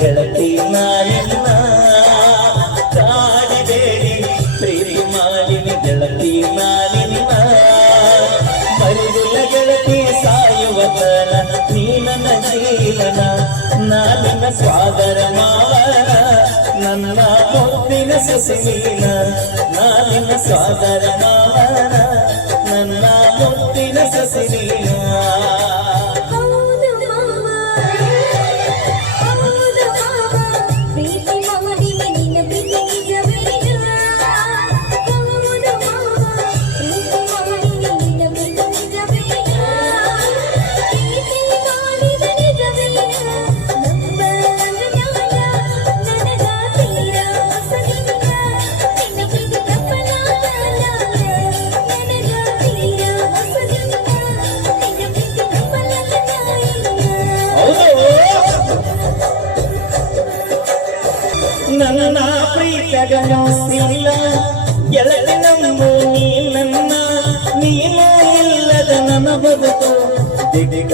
ಗೆಳತಿ ನಾನಿನ್ನ ಕಾಡಿಬೇಡಿ, ಪ್ರೀತಿ ಮಾಡಿನಿ ಗೆಳತಿ ನಾನಿನ್ನ ಮರಿದಿಲ್ಲ ಗೆಳತಿ ಸಾಯುವ ತನ ನೀ ನನ್ನ ಜೀವನ ಸ್ವಾದರ ಮಾವನ ನನ್ನ ಮುತ್ತಿನ ಸಸಿನ ನಾಲಿನ ಸ್ವಾದರ ಮಾವನ ಗೆಳತಿ ನಂಬು ನೀ ನನ್ನ ನೀನು ಇಲ್ಲದ ನನ್ನ ಬದುಕು ದಿಡಿಗ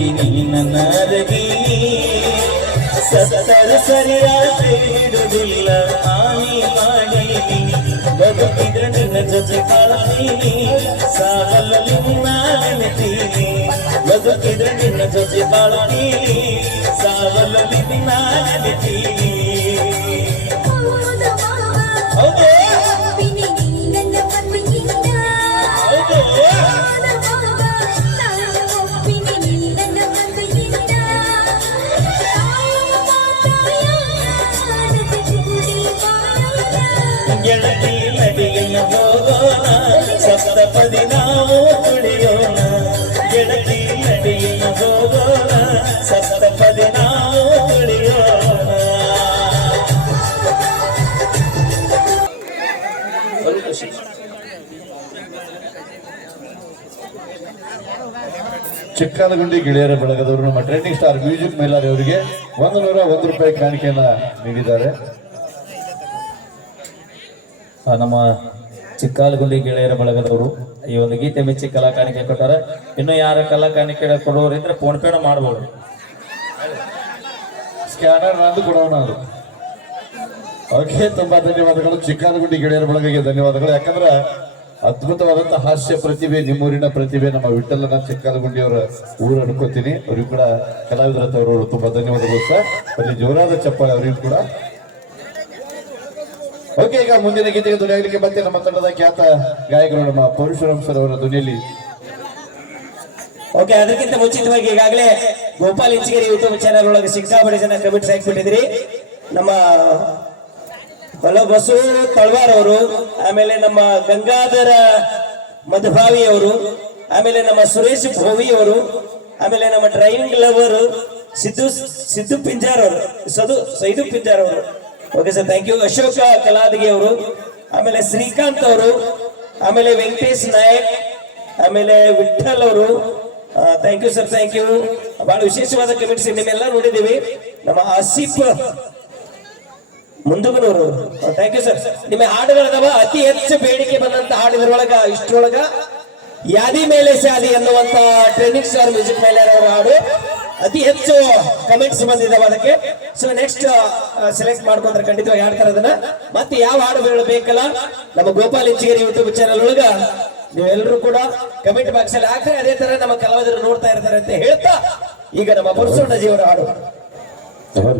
ಮಾಡಿರಿ ನೀ ನನ್ನರಗಿ ಸತ್ತರ ಸರಿಯಾಗಿ ಇಡುವುದಿಲ್ಲ ಹಾನಿ ಮಾಡೀನಿ ಬದುಕಿದ್ರೆ ನಿನ್ನ ಜೊತೆ ಕಾಳ್ತೀನಿ ಸಾಗಲಲ್ಲಿ ನೆನೆತೀನಿ ಬದುಕಿದ್ರೆ ನಿನ್ನ ಜೊತೆ ಬಾಳ್ತೀನಿ ಸಾಗಲಲ್ಲಿ ನೆನೆತೀನಿ ಹೌದು ಗೆಳತಿ ನಡಿಗೆಯ ಗೆಳೆಯರ ಬಳಗದವರು ನಮ್ಮ ಟ್ರೆಂಡಿಂಗ್ ಸ್ಟಾರ್ ಮ್ಯೂಸಿಕ್ ಮೇಲಾರಿ ಅವರಿಗೆ ಒಂದು ನೂರ ಒಂದು ರೂಪಾಯಿ ಕಾಣಿಕೆಯನ್ನ ನೀಡಿದ್ದಾರೆ. ನಮ್ಮ ಚಿಕ್ಕಾಲಗುಂಡಿ ಗೆಳೆಯರ ಬಳಗದವರು ಈ ಒಂದು ಗೀತೆ ಮೆಚ್ಚಿ ಕಲಾಕಾಣಿಕೆ ಕೊಟ್ಟಾರ. ಇನ್ನು ಯಾರ ಕಲಾಕಾಣಿಕೆ ಕೊಡೋರು ಇದ್ರೆ ಫೋನ್ ಪೇನ ಮಾಡ್ಬೋದು. ಸ್ಕ್ಯಾನರ್ ಅಂದು ಕೊಡೋಣ ಅದು ಓಕೆ ತುಂಬಾ ಧನ್ಯವಾದಗಳು. ಚಿಕ್ಕಾಲಗುಂಡಿ ಗೆಳೆಯರ ಬಳಗಕ್ಕೆ ಧನ್ಯವಾದಗಳು. ಯಾಕಂದ್ರೆ ಅದ್ಭುತವಾದಂತಹ ಹಾಸ್ಯ ಪ್ರತಿಭೆ, ನಿಮ್ಮೂರಿನ ಪ್ರತಿಭೆ, ನಮ್ಮ ವಿಠಲನ ಚಿಕ್ಕಾಲಗುಂಡಿಯವರ ಊರು ಅನ್ಕೋತೀನಿ. ಅವ್ರಿಗೂ ಕೂಡ ಕಲಾವಿದರ ತವರವರು ತುಂಬಾ ಧನ್ಯವಾದಗಳು ಸರ್. ಅಲ್ಲಿ ಜೋರಾದ ಚಪ್ಪಾಳೆ ಅವರಿಗೂ ಕೂಡ. ಓಕೆ, ಈಗ ಮುಂದಿನ ಗೀತೆಗೆ ದುನಿಯಾಗಲಿಕ್ಕೆ ಮತ್ತೆ ನಮ್ಮ ತಂಡದ ಖ್ಯಾತ ಗಾಯಕರು ನಮ್ಮ ಪರಶುರಾಮ್ ಸರ್ ಅವರ ಧ್ವನಿಯಲ್ಲಿ. ಓಕೆ, ಅದಕ್ಕಿಂತ ಮುಂಚಿತವಾಗಿ ಈಗಾಗಲೇ ಗೋಪಾಲ್ ಇಂಚಿಗೇರಿ ಯೂಟ್ಯೂಬ್ ಚಾನಲ್ ಒಳಗೆ ಸಿಕ್ಕಾಪಟ್ಟೆ ಜನ ಕಮೆಂಟ್ಸ್ ಹಾಕ್ಬಿಟ್ಟಿದ್ರಿ ನಮ್ಮ ಬಸು ತಳವಾರ್ ಅವರು, ಆಮೇಲೆ ನಮ್ಮ ಗಂಗಾಧರ ಮಧುಭಾವಿ ಅವರು, ಆಮೇಲೆ ನಮ್ಮ ಸುರೇಶ್ ಭೋವಿ ಅವರು, ಆಮೇಲೆ ನಮ್ಮ ಡ್ರೈವಿಂಗ್ ಲವರ್ ಸಿದ್ದು ಸಿದ್ದು ಪಿಂಜಾರ್ ಅವರು, ಸದು ಸೈದು ಪಿಂಜಾರ್ ಅವರು. Okay sir thank you Ashoka Kaladagi ಅವರು ಆಮೇಲೆ ಶ್ರೀಕಾಂತ್ ಅವರು, ಆಮೇಲೆ ವೆಂಕಟೇಶ್ ನಾಯಕ್, ಆಮೇಲೆ ವಿಠಲ್ ಅವರು thank you sir thank you ಬಹಳ ವಿಶೇಷವಾದ ಕಮೆಂಟ್ಸ್ ನಿಮ್ಮೆಲ್ಲ ನೋಡಿದ್ದೀವಿ. ನಮ್ಮ Asif Mundaganur thank you sir ನಿಮ್ಮ ಹಾಡುಗಳದವ ಅತಿ ಹೆಚ್ಚು ಬೇಡಿಕೆ ಬಂದಂತ ಹಾಡಿದ್ರೊಳಗ ಇಷ್ಟರೊಳಗ, ಯಾದಿ ಮೇಲೆ ಶಾದಿ ಅನ್ನುವಂತ ಟ್ರೆಂಡಿಂಗ್ ಸ್ಟಾರ್ ಮ್ಯೂಸಿಕ್ ಮೇಲೆ ಹಾಡು. ಅತಿ ಹೆಚ್ಚು ಕಮೆಂಟ್ಸ್ ಬಂದಿದ್ದಾವೆ ಅದಕ್ಕೆ. ಸೊ ನೆಕ್ಸ್ಟ್ ಸೆಲೆಕ್ಟ್ ಮಾಡ್ಕೊಂಡ್ರೆ ಖಂಡಿತವಾಗಿ ಹಾಡ್ತಾರೆ ಅದನ್ನ? ಮತ್ತೆ ಯಾವ ಹಾಡುಗಳು ಬೇಕಲ್ಲ? ನಮ್ಮ ಗೋಪಾಲ್ ಇಂಚಿಗೇರಿ ಯೂಟ್ಯೂಬ್ ಚಾನಲ್ ಒಳಗ ನೀವೆಲ್ಲರೂ ಕೂಡ ಕಮೆಂಟ್ ಬಾಕ್ಸ್ ಅಲ್ಲಿ ಹಾಕ್ರೆ ಅದೇ ತರ ನಮ್ಮ ಕಲಾವಿದರು ನೋಡ್ತಾ ಇರ್ತಾರೆ ಅಂತ ಹೇಳ್ತಾ ಈಗ ನಮ್ಮ ಪುರುಸೋಣ ಜೀವರ ಹಾಡು. ನನ್ನ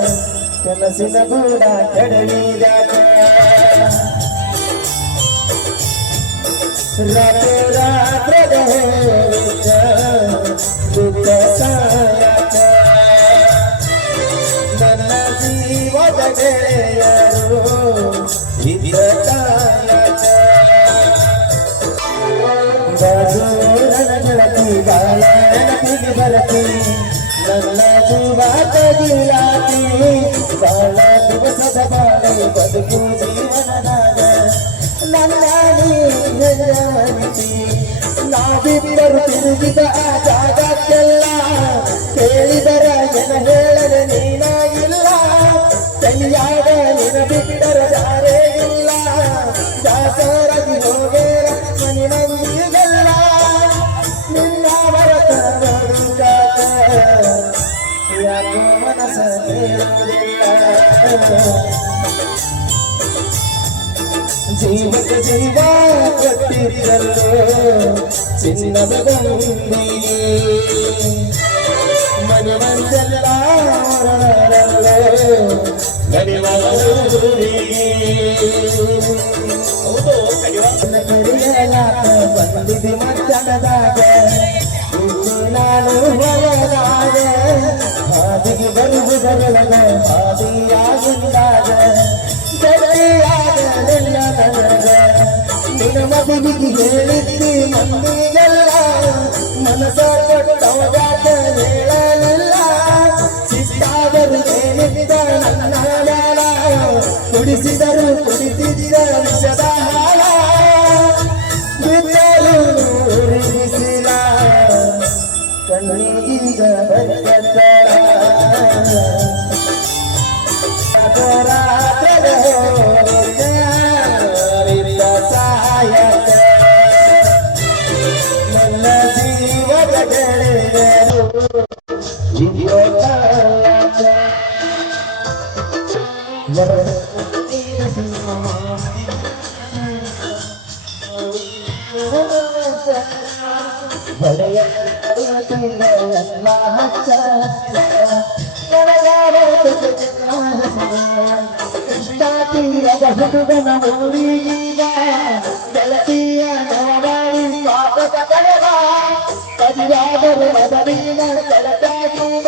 नसीन घोडा घडवी रात्र रात्र दुःख सायाचा मन जीव जगेला ಬಾಳ ದಿವಸದ ಬಾಳೆ ಬದುಕು ಜೀವನದಾಗ ನನ್ನ ನಾವಿಬ್ಬರು ತಿರುಗಿದ ಆ ಜಾಗಕ್ಕೆಲ್ಲ ಕೇಳಿದರ ಜನ ಹೇಳದೆ ನೀನಾಗಿಲ್ಲ ತಲಿಯಾಗ ನಿನ ಬಿಟ್ಟರ ದಾರೇ ಇಲ್ಲ ದಾಸರದಿ ಹೋಗೇರ ಯಾಕೋ ಮನಸ ಕೇಳುವುದಿಲ್ಲ ಜೀವಕ್ಕೆ ಜೀವ ಕೊಟ್ಟಿದ್ದಲ್ಲೋ ಚಿನ್ನದ ಗಂಡಿ ಮನೆ ಮಂದೆಲ್ಲ ಹೊರಡರಲ್ಲೋ ಹೌದು ಕರಿಯಲಾಕ ಬಂದಿದೆ ಮತ್ತನದಾಗ ಇನ್ನು ಹಾದಿಗೆ ಬರುವುದರೊಳಗ ಹಾದಿಯಾಗಿದ್ದಾಗ ಗಟ್ಟಿಯಾಗಲಿಲ್ಲ ನನಗ. ನಿನ್ನ ಮಂದಿಗೆಲ್ಲ ಹೇಳಲಿಲ್ಲ ಹುಡುಗನ ಊರಿಗೀಗ ಗೆಳತಿಯ ನೋಡಾಡಿ ಸ್ವಾಗತ ಕಳೆದ ಕದಿರಾದರು ಮದನಿನ ಕೆಳತಾಗುವ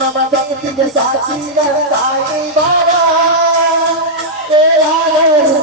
ನಮ್ಮ ಭಕ್ತಿಗೆ ಸಾಕ್ಷಿಗ ತಾಯಿ ಬಾರ ಏನಾದರೂ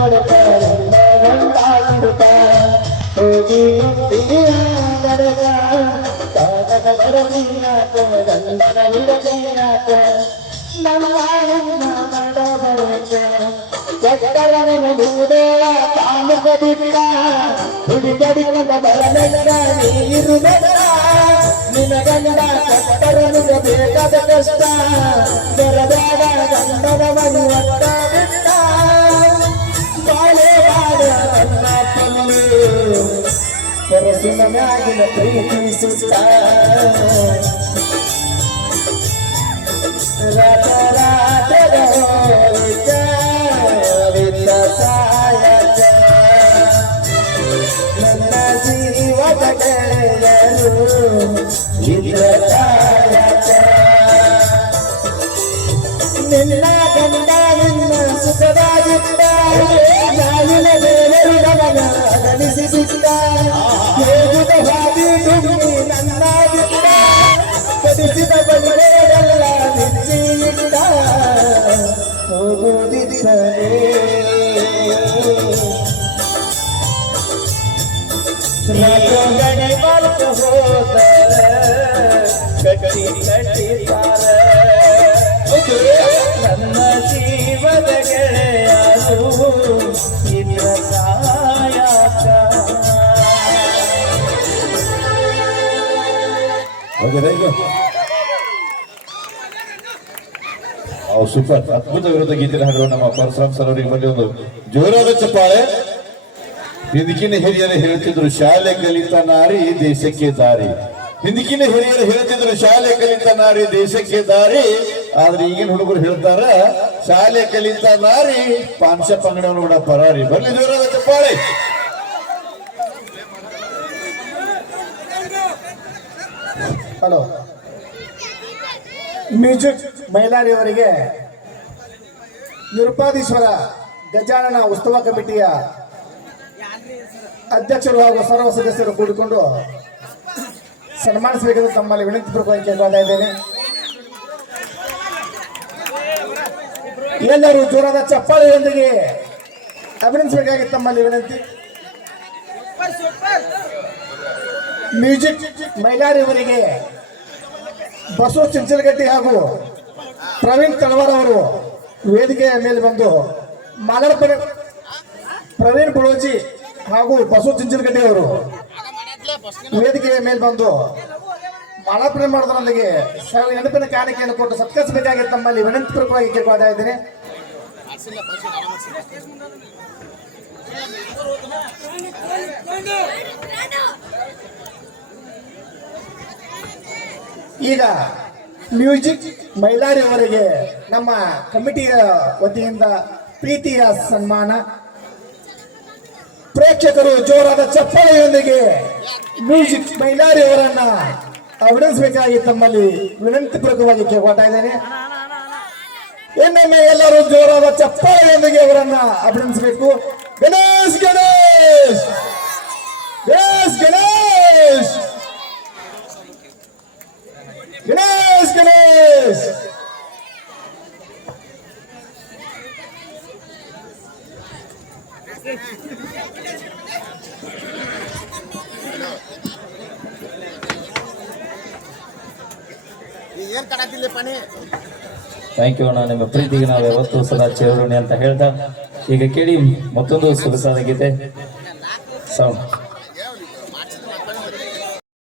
ಹೊಡೆತಾರೆ ಒಂದಾಗಿರುತ್ತ ನೀರು ನಡೆದ ಕಾಗದ ಬರಲಿನಾಕ ಗಂಡನ ಹಿಡಲಿನಾಕ ನಮ್ಮ ಮಾಡಬರಕ ಕೊಟ್ಟರನೆ ಮುಗುವುದ ಕಾಮುಕದಿಲ್ಲ ಹುಡುಗಡಿಕೊಂಡ ಬರಲೆಲ್ಲ ನೀರುವುದಲ್ಲ ನಿನಗಂಡ ಕೊಟ್ಟರನಿಗೆ ಬೇಕಾದ ಕಷ್ಟ ಬರಬೇಡ ಗಂಡನ ಮನಿ ಒಟ್ಟ ಬಿಟ್ಟ ಬಾಳೆ ಬಾಡ ನನ್ನ ಪಲ್ಲು ಪರಸಿನ ಮ್ಯಾಗಿನ ಪ್ರೀತಿಸುತ್ತ ರಾತ ನಿನ್ನ ಗಂಡ ನಿನ್ನ ಕಡಿಸಿದ ಬಂಡೆಯಲ್ಲ ಜೀವದ ಗೆಳೆಯರು ಇದ್ರ ಕಾಯಕ ಅವು ಸೂಪರ್ ಅದ್ಭುತ ವಿರೋಧ ಗೀತೆ ಹಾಡುವ ನಮ್ಮ ಪರಶುರಾಮ್ ಸರ್ ಅವರಿಗೆ ಬನ್ನಿ ಒಂದು ಜೋರಾದ ಚಪ್ಪಾಳೆ ಹಿಂದಕಿನ ಹಿರಿಯರು ಹೇಳ್ತಿದ್ರು ಶಾಲೆ ಕಲಿತ ನಾರಿ ದೇಶಕ್ಕೆ ದಾರಿ ಹಿಂದಕಿನ ಹಿರಿಯರು ಹೇಳ್ತಿದ್ರು ಶಾಲೆ ಕಲಿತ ನಾರಿ ದೇಶಕ್ಕೆ ದಾರಿ ಆದ್ರೆ ಈಗಿನ ಹುಡುಗರು ಹೇಳ್ತಾರ ಶಾಲೆ ಕಲಿತ ನಾರಿ ಪಾಂಶ ಪಂಗಡವನ್ನು ಕೂಡ ಪರಾರಿ. ಬರ್ಲಿ ಜೋರಾದ ಪಾಳಿ. ಹಲೋ. ಮ್ಯೂಸಿಕ್ ಮೈಲಾರಿ ಅವರಿಗೆ ನಿರುಪಾದೀಶ್ವರ ಗಜಾನನ ಉತ್ಸವ ಕಮಿಟಿಯ ಅಧ್ಯಕ್ಷರು ಹಾಗೂ ಸರ್ವ ಸದಸ್ಯರು ಕೂಡಿಕೊಂಡು ಸನ್ಮಾನಿಸಬೇಕೆಂದು ತಮ್ಮಲ್ಲಿ ವಿನಂತಿ ಪೂರ್ವಕವಾಗಿ ಕೇಳ್ತಾ ಇದ್ದೇನೆ. ಎಲ್ಲರೂ ಜೋರಾದ ಚಪ್ಪಾಳೆಯೊಂದಿಗೆ ಅಭಿನಂದಿಸಬೇಕಾಗಿ ತಮ್ಮಲ್ಲಿ ವಿನಂತಿ. ಮ್ಯೂಸಿಕ್ ಮೈಲಾರಿಯವರಿಗೆ ಬಸವ ಚಿಂಚಲಗಟ್ಟಿ ಹಾಗೂ ಪ್ರವೀಣ್ ತಳವಾರ್ ಅವರು ವೇದಿಕೆಯ ಮೇಲೆ ಬಂದು ಮಾಲಾರ್ಪಣೆ ಪ್ರವೀಣ್ ಬುಳೋಜಿ ಹಾಗೂ ಬಸವ ಚಿಂಚಲಗಟ್ಟಿ ಅವರು ವೇದಿಕೆಯ ಮೇಲೆ ಬಂದು ಮಾಲಾರ್ಪಣೆ ಅಲ್ಲಿಗೆ. ಸರಳ ನೆನಪಿನ ಕಾಣಿಕೆಯನ್ನು ಕೊಟ್ಟು ಸತ್ಕರಿಸಬೇಕಾಗಿ ತಮ್ಮಲ್ಲಿ ವಿನಂತಿ ಪೂರ್ವಕವಾಗಿ ಕೇಳ್ಕೊಳ್ತಾ ಇದ್ದೇನೆ. ಈಗ ಮ್ಯೂಸಿಕ್ ಮೈಲಾರಿ ಅವರಿಗೆ ನಮ್ಮ ಕಮಿಟಿಯ ವತಿಯಿಂದ ಪ್ರೀತಿಯ ಸನ್ಮಾನ. ಪ್ರೇಕ್ಷಕರು ಜೋರಾದ ಚಪ್ಪಳೆಯೊಂದಿಗೆ ಮ್ಯೂಸಿಕ್ ಮೈಲಾರಿ ಅವರನ್ನ ಅಭಿನಂದಿಸಬೇಕಾಗಿ ತಮ್ಮಲ್ಲಿ ವಿನಂತಿ ಪೂರ್ವಕವಾಗಿ ಕೇಳ್ಕೊಳ್ತಾ ಇದ್ದೇನೆ. ಎಲ್ಲರೂ ಜೋರಾದ ಚಪ್ಪಾಳೆಯೊಂದಿಗೆ ಅವರನ್ನ ಅಭಿನಂದಿಸಬೇಕು. ಗಣೇಶ್ ಗಣೇಶ್! ಗಣೇಶ್ ಗಣೇಶ್! ಗಣೇಶ್ ಗಣೇಶ್! ಥ್ಯಾಂಕ್ ಯು ಅಣ್ಣ. ನಿಮ್ಮ ಪ್ರೀತಿಗೆ ನಾವು ಯಾವತ್ತೂ ಸದಾ ಚೇರುಣಿ ಅಂತ ಹೇಳ್ತಾ ಈಗ ಕೇಳಿ ಮತ್ತೊಂದು ಸೊಗಸಾದ ಗೀತೆ. ಸೌಂಡ್